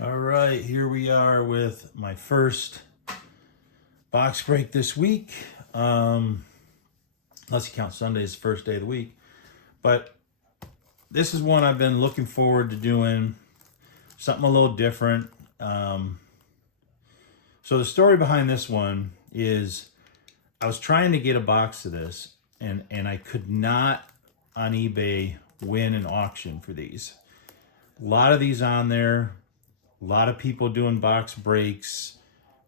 All right, here we are with my first box break this week. Unless you count Sunday as the first day of the week. But this is one I've been looking forward to doing. Something a little different. So the story behind this one is I was trying to get a box of this and I could not on eBay win an auction for these. A lot of these on there. A lot of people doing box breaks,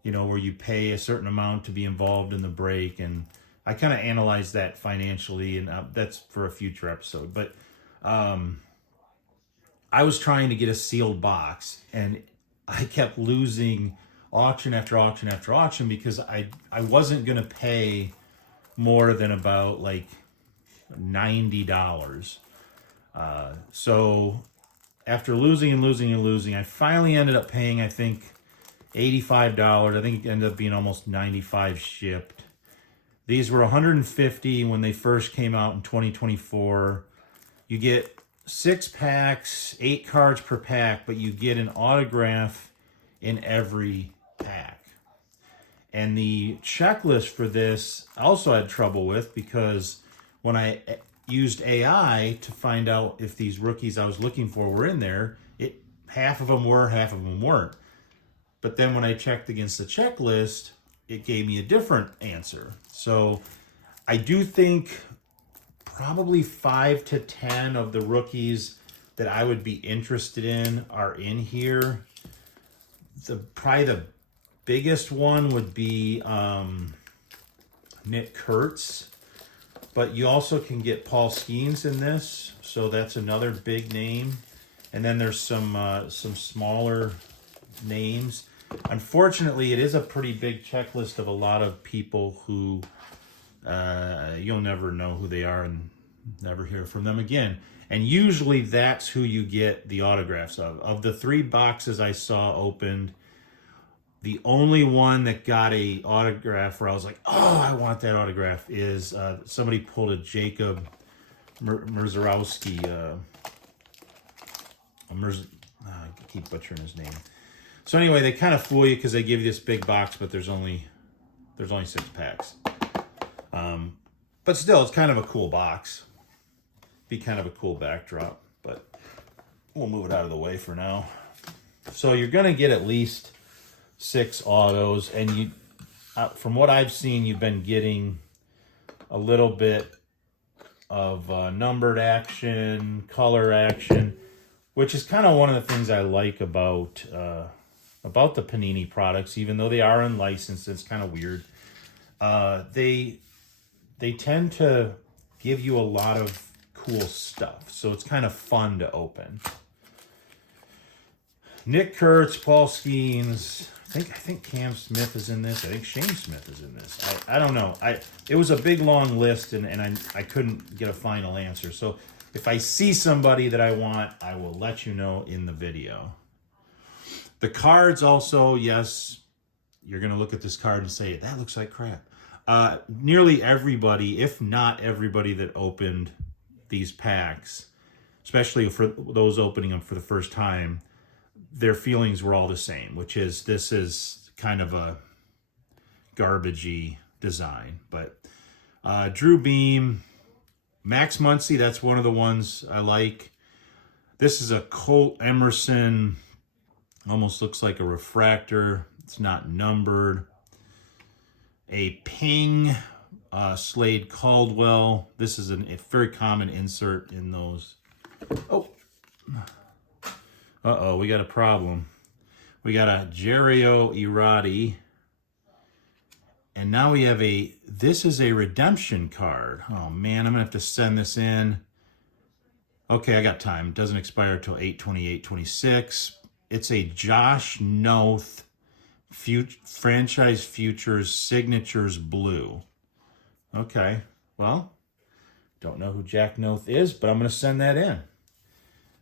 you know, where you pay a certain amount to be involved in the break. And I kind of analyzed that financially, and that's for a future episode. But I was trying to get a sealed box, and I kept losing auction after auction after auction because I wasn't going to pay more than about like $90. So after losing and losing and losing, I finally ended up paying, I think, $85. I think it ended up being almost $95 shipped. These were $150 when they first came out in 2024. You get 6 packs, 8 cards per pack, but you get an autograph in every pack. And the checklist for this I also had trouble with because when I used AI to find out if these rookies I was looking for were in there, half of them were, half of them weren't. But then when I checked against the checklist, it gave me a different answer. So I do think probably 5 to 10 of the rookies that I would be interested in are in here. Probably the biggest one would be Nick Kurtz. But you also can get Paul Skeens in this, so that's another big name. And then there's some smaller names. Unfortunately, it is a pretty big checklist of a lot of people who you'll never know who they are and never hear from them again. And usually that's who you get the autographs of. Of the 3 boxes I saw opened, the only one that got a autograph where I was like, oh, I want that autograph is somebody pulled a Jacob Mrzarowski. I keep butchering his name. So anyway, they kind of fool you because they give you this big box, but there's only 6 packs. But still, it's kind of a cool box. Be kind of a cool backdrop, but we'll move it out of the way for now. So you're going to get at least 6 autos, and you, from what I've seen, you've been getting a little bit of numbered action, color action, which is kind of one of the things I like about the Panini products, even though they are unlicensed. It's kind of weird. They tend to give you a lot of cool stuff, so it's kind of fun to open. Nick Kurtz, Paul Skeens. I think Cam Smith is in this. I think Shane Smith is in this. I don't know. It was a big long list, and I couldn't get a final answer. So if I see somebody that I want, I will let you know in the video. The cards also, yes, you're going to look at this card and say, that looks like crap. Nearly everybody, if not everybody that opened these packs, especially for those opening them for the first time, their feelings were all the same, which is this is kind of a garbagey design. But Drew Beam, Max Muncy, that's one of the ones I like. This is a Colt Emerson, almost looks like a refractor. It's not numbered. A Ping Slade Caldwell. This is a very common insert in those. Oh. Uh-oh, we got a problem. We got a Jerio Irati. And now we have this is a redemption card. Oh man, I'm gonna have to send this in. Okay, I got time. It doesn't expire until 8/28/26. It's a Josh Noth Franchise Futures Signatures Blue. Okay, well, don't know who Jack Noth is, but I'm gonna send that in.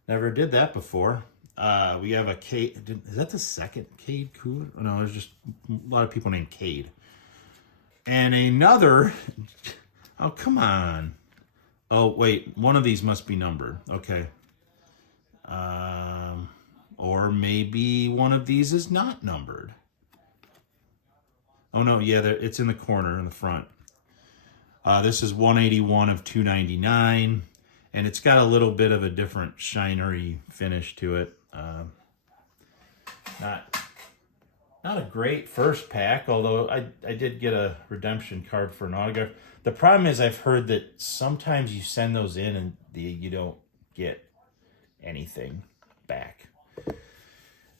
Never did that before. We have a Cade. Is that the second Cade Cooler? Oh, no, there's just a lot of people named Cade. And another. Oh, come on. Oh, wait. One of these must be numbered. Okay. Or maybe one of these is not numbered. Oh no, yeah, it's in the corner in the front. This is 181 of 299, and it's got a little bit of a different shinery finish to it. Not a great first pack, although I did get a redemption card for an autograph. The problem is I've heard that sometimes you send those in and you don't get anything back.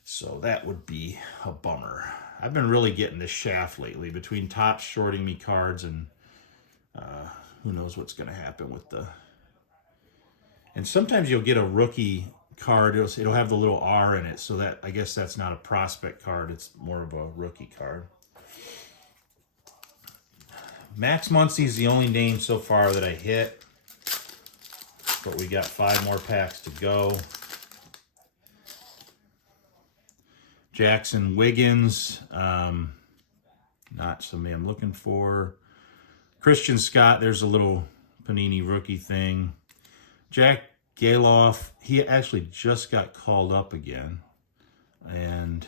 So that would be a bummer. I've been really getting this shaft lately between Topps shorting me cards and who knows what's going to happen with the... And sometimes you'll get a rookie card. It'll have the little R in it, so that I guess that's not a prospect card. It's more of a rookie card. Max Muncy is the only name so far that I hit, but we got 5 more packs to go. Jackson Wiggins, not somebody I'm looking for. Christian Scott, there's a little Panini rookie thing. Jack Galoff, he actually just got called up again. And,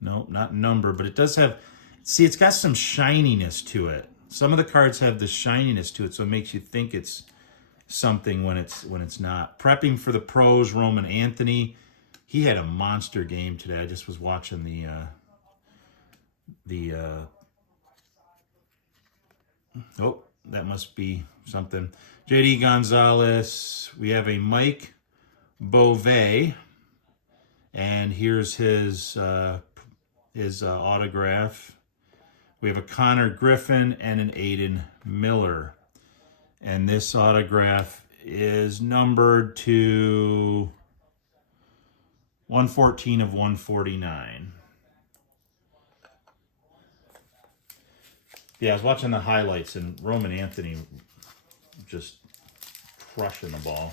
no, not number, but it does have, see, it's got some shininess to it. Some of the cards have the shininess to it, so it makes you think it's something when it's not. Prepping for the pros, Roman Anthony. He had a monster game today. I just was watching oh, that must be something. J.D. Gonzalez. We have a Mike Beauvais, and here's his autograph. We have a Connor Griffin and an Aiden Miller, and this autograph is numbered to 114 of 149. Yeah, I was watching the highlights, and Roman Anthony just crushing the ball.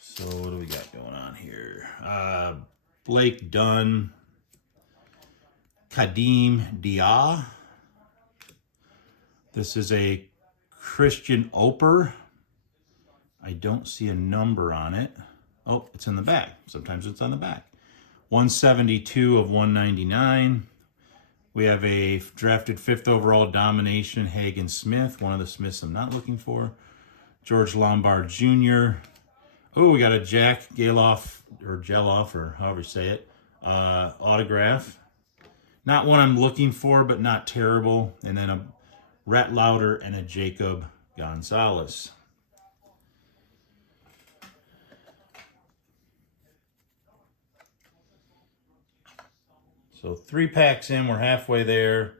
So what do we got going on here? Blake Dunn, Kadeem Dia. This is a Christian Oper. I don't see a number on it. Oh, it's in the back. Sometimes it's on the back. 172 of 199. We have a drafted 5th overall domination, Hagen Smith. One of the Smiths I'm not looking for. George Lombard Jr. Oh, we got a Jack Galoff, or Geloff, or however you say it, autograph. Not one I'm looking for, but not terrible. And then a Rhett Lauder and a Jacob Gonzalez. So 3 packs in, we're halfway there.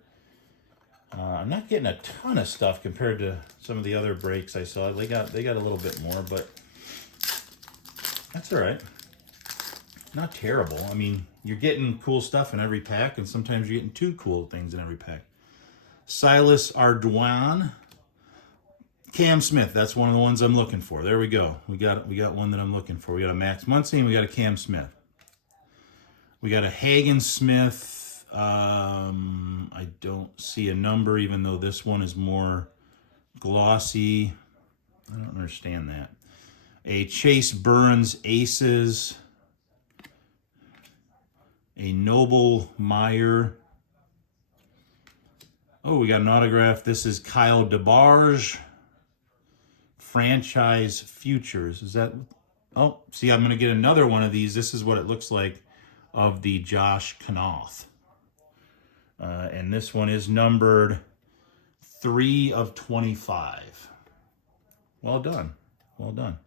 I'm not getting a ton of stuff compared to some of the other breaks I saw. They got a little bit more, but that's all right. Not terrible. I mean, you're getting cool stuff in every pack, and sometimes you're getting 2 cool things in every pack. Silas Ardoin. Cam Smith, that's one of the ones I'm looking for. There we go. We got one that I'm looking for. We got a Max Muncy and we got a Cam Smith. We got a Hagen Smith. I don't see a number, even though this one is more glossy. I don't understand that. A Chase Burns Aces. A Noble Meyer. Oh, we got an autograph. This is Kyle DeBarge. Franchise Futures. Is that... Oh, see, I'm going to get another one of these. This is what it looks like of the Josh Knoth. And this one is numbered 3 of 25. Well done. Well done.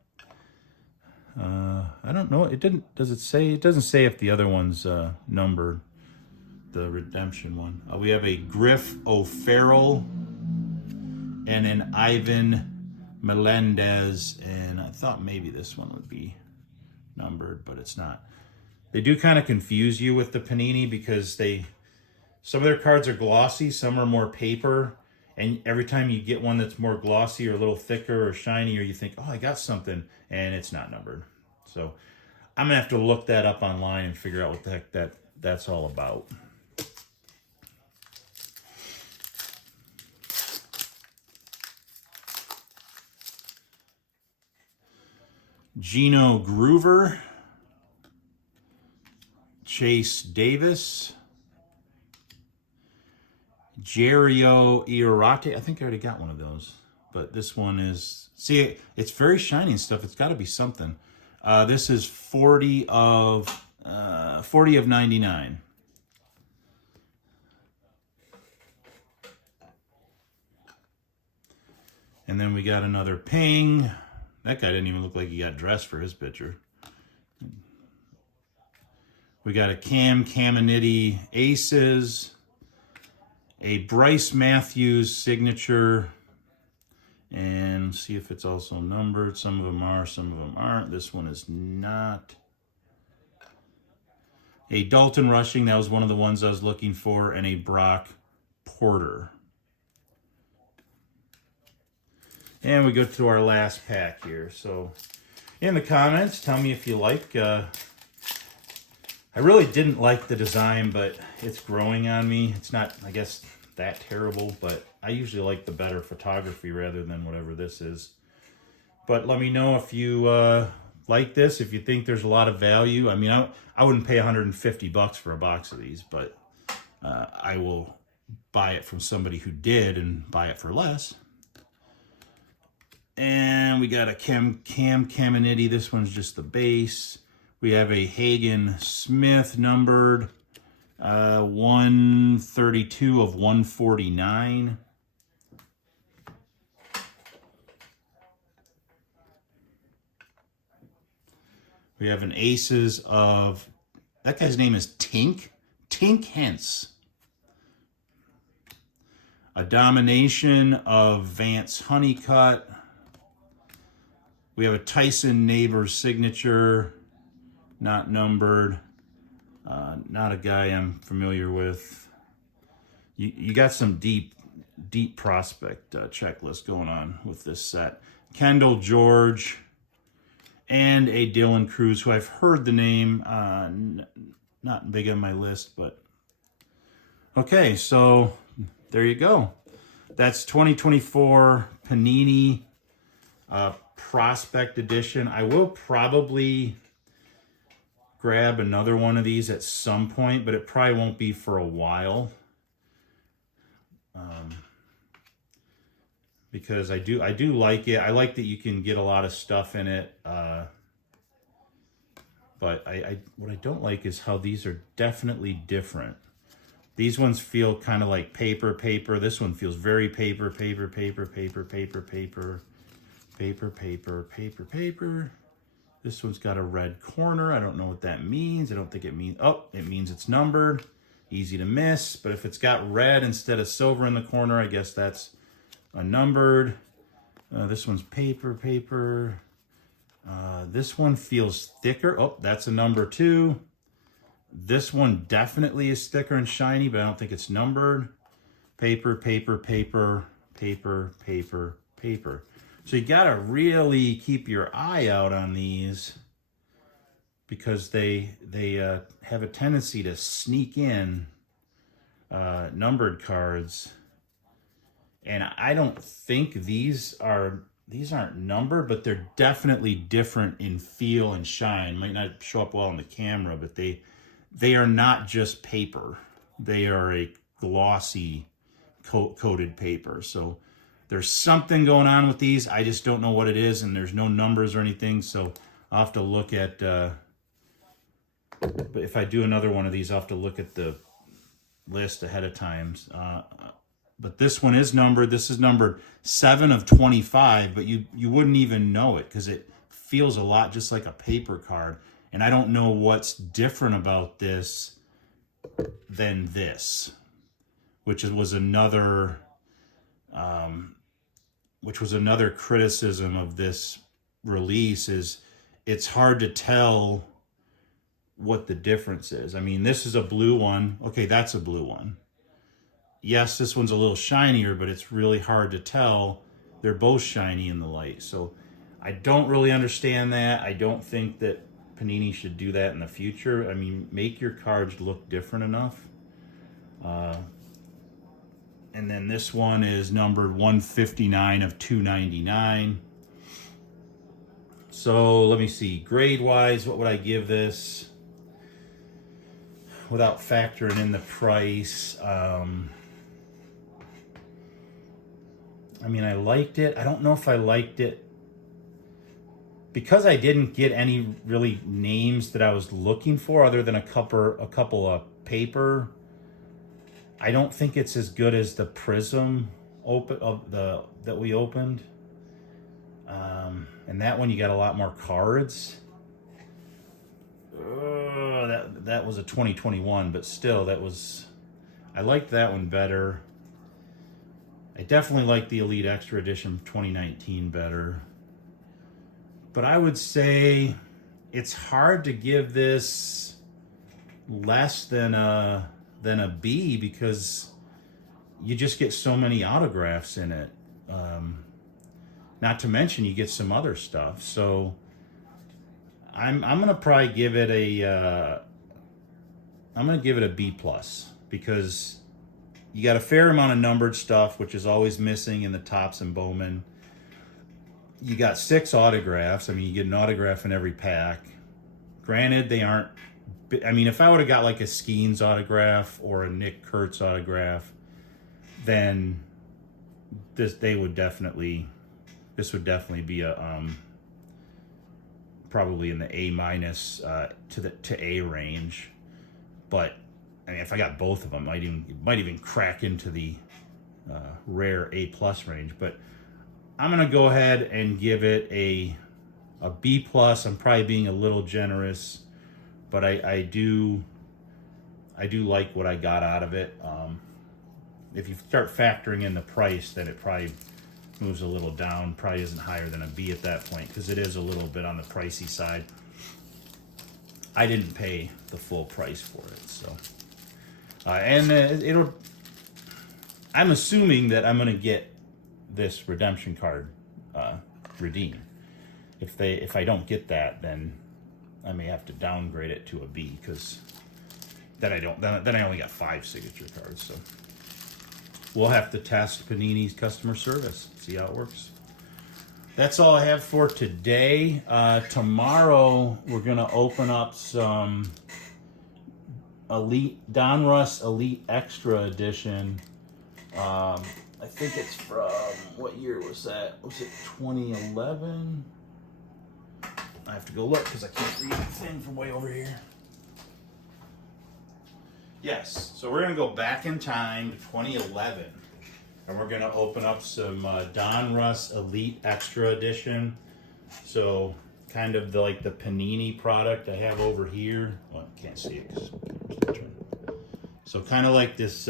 I don't know. It didn't... Does it say... It doesn't say if the other one's numbered. The redemption one. We have a Griff O'Farrell and an Ivan Melendez, and I thought maybe this one would be numbered, but it's not. They do kind of confuse you with the Panini because some of their cards are glossy, some are more paper, and every time you get one that's more glossy or a little thicker or shinier, you think, oh, I got something, and it's not numbered. So I'm gonna have to look that up online and figure out what the heck that's all about. Gino Groover, Chase Davis, Jerio Iorate. I think I already got one of those, but this one is, see, it's very shiny and stuff. It's got to be something. This is 40 of 99. And then we got another Ping. That guy didn't even look like he got dressed for his picture. We got a Caminiti Aces, a Bryce Matthews signature, and see if it's also numbered. Some of them are, some of them aren't. This one is not. A Dalton Rushing, that was one of the ones I was looking for, and a Brock Porter. And we go to our last pack here. So in the comments, tell me if you like. I really didn't like the design, but it's growing on me. It's not, I guess, that terrible, but I usually like the better photography rather than whatever this is. But let me know if you like this, if you think there's a lot of value. I mean, I wouldn't pay $150 for a box of these, but I will buy it from somebody who did and buy it for less. And we got a Caminiti. This one's just the base. We have a Hagen Smith numbered 132 of 149. We have an Aces of, that guy's name is Tink Hence. A Domination of Vance Honeycutt. We have a Tyson Neighbors signature, not numbered, not a guy I'm familiar with. You got some deep prospect checklist going on with this set. Kendall George and a Dylan Cruz, who I've heard the name, not big on my list, but okay, so there you go. That's 2024 Panini Prospect Edition. I will probably grab another one of these at some point, but it probably won't be for a while. Because I do like it. I like that you can get a lot of stuff in it. But what I don't like is how these are definitely different. These ones feel kind of like paper. This one feels very paper. This one's got a red corner. I don't know what that means. I don't think it means, oh, it means it's numbered. Easy to miss. But if it's got red instead of silver in the corner, I guess that's a numbered. This one's paper. This one feels thicker. Oh, that's a number 2. This one definitely is thicker and shiny, but I don't think it's numbered. Paper. So you gotta really keep your eye out on these because they have a tendency to sneak in numbered cards. And I don't think these aren't numbered, but they're definitely different in feel and shine. Might not show up well on the camera, but they are not just paper. They are a glossy coated paper. So there's something going on with these. I just don't know what it is, and there's no numbers or anything. So I'll have to look at, but if I do another one of these, I'll have to look at the list ahead of time. But this one is numbered. This is numbered 7 of 25, but you wouldn't even know it because it feels a lot just like a paper card. And I don't know what's different about this than this, which was another criticism of this release, is it's hard to tell what the difference is. I mean, this is a blue one. Okay, that's a blue one. Yes, this one's a little shinier, but it's really hard to tell. They're both shiny in the light. So I don't really understand that. I don't think that Panini should do that in the future. I mean, make your cards look different enough. And then this one is numbered 159 of 299. So let me see. Grade-wise, what would I give this without factoring in the price? I mean, I liked it. I don't know if I liked it because I didn't get any really names that I was looking for other than a couple of paper. I don't think it's as good as the Prism that we opened. And that one you got a lot more cards. That was a 2021, but still I liked that one better. I definitely like the Elite Extra Edition 2019 better. But I would say it's hard to give this less than a B because you just get so many autographs in it. Not to mention you get some other stuff. So I'm gonna probably give it a B plus because you got a fair amount of numbered stuff, which is always missing in the Topps and Bowman. You got 6 autographs. I mean, you get an autograph in every pack. Granted, they aren't. I mean, if I would have got like a Skeens autograph or a Nick Kurtz autograph, then this would definitely be a probably in the A minus to A range. But I mean, if I got both of them, might even crack into the rare A plus range. But I'm gonna go ahead and give it a B plus. I'm probably being a little generous, but I do like what I got out of it. If you start factoring in the price, then it probably moves a little down. Probably isn't higher than a B at that point because it is a little bit on the pricey side. I didn't pay the full price for it, so I'm assuming that I'm gonna get this redemption card redeemed. If I don't get that, then I may have to downgrade it to a B because then I only got 5 signature cards. So we'll have to test Panini's customer service, see how it works. That's all I have for today. Tomorrow we're gonna open up some Donruss Elite Extra Edition. I think it's from, what year was that? Was it 2011? I have to go look because I can't read the thing from way over here. Yes, so we're going to go back in time to 2011. And we're going to open up some Donruss Elite Extra Edition. So kind of like the Panini product I have over here. Well, I can't see it. So kind of like this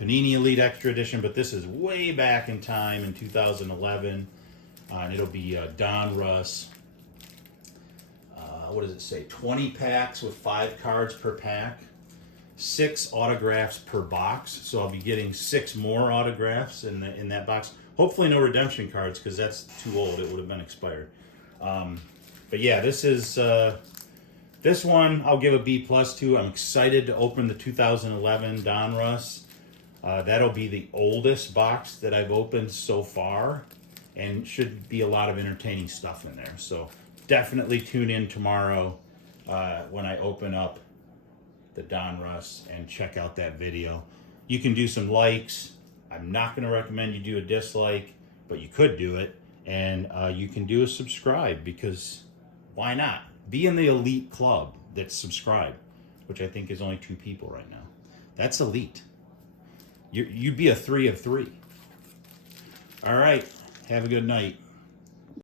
Panini Elite Extra Edition, but this is way back in time in 2011. And it'll be Donruss. What does it say? 20 packs with 5 cards per pack. 6 autographs per box. So I'll be getting 6 more autographs in that box. Hopefully no redemption cards because that's too old. It would have been expired. But yeah, this one I'll give a B plus to. I'm excited to open the 2011 Donruss. That'll be the oldest box that I've opened so far, and should be a lot of entertaining stuff in there. So definitely tune in tomorrow when I open up the Donruss and check out that video. You can do some likes. I'm not going to recommend you do a dislike, but you could do it. And you can do a subscribe because why not? Be in the elite club that's subscribed, which I think is only 2 people right now. That's elite. You'd be a 3 of 3. All right. Have a good night.